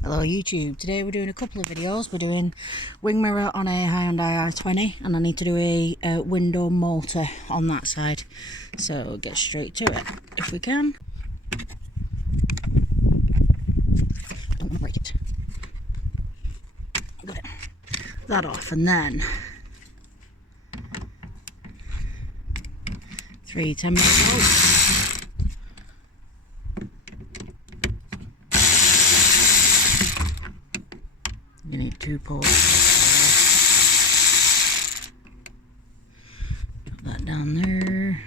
Hello YouTube, today we're doing a couple of videos. We're doing wing mirror on a Hyundai i20 and I need to do a window motor on that side. So we'll get straight to it if we can. Don't want to break it. Got it. That off and then 3 10-minute bolts. You need 2 ports. Put that down there.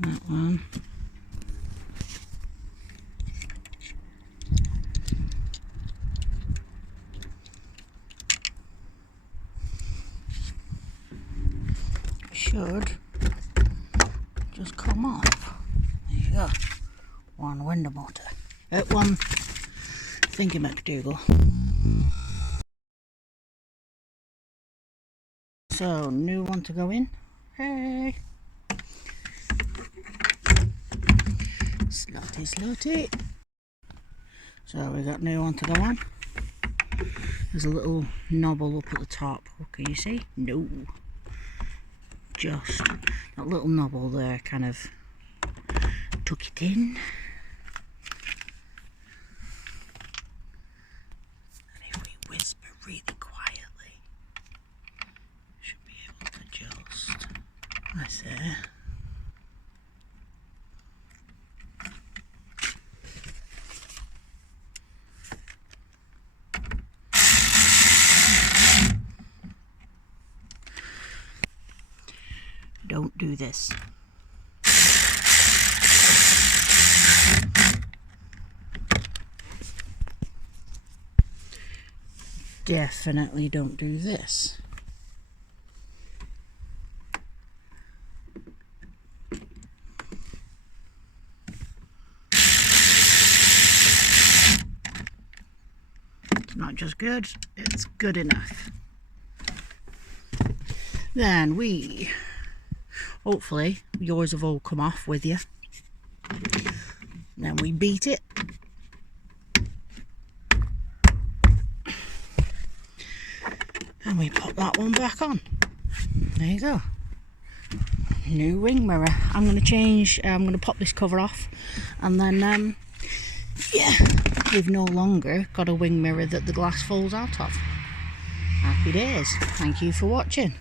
That one. Should just come off. There you go. One window motor. One thingy McDougal. So, new one to go in. Hey! Slotty, slotty. So, we got new one to go on. There's a little knobble up at the top. What can you see? No. Just that little knobble there kind of tuck it in. And if we whisper really quietly, should be able to just, that's it. Don't do this. Definitely don't do this. It's not just good, it's good enough. Then hopefully yours have all come off with you. Then we beat it. And we pop that one back on. There you go. New wing mirror. I'm going to pop this cover off. And then, yeah, we've no longer got a wing mirror that the glass falls out of. Happy days. Thank you for watching.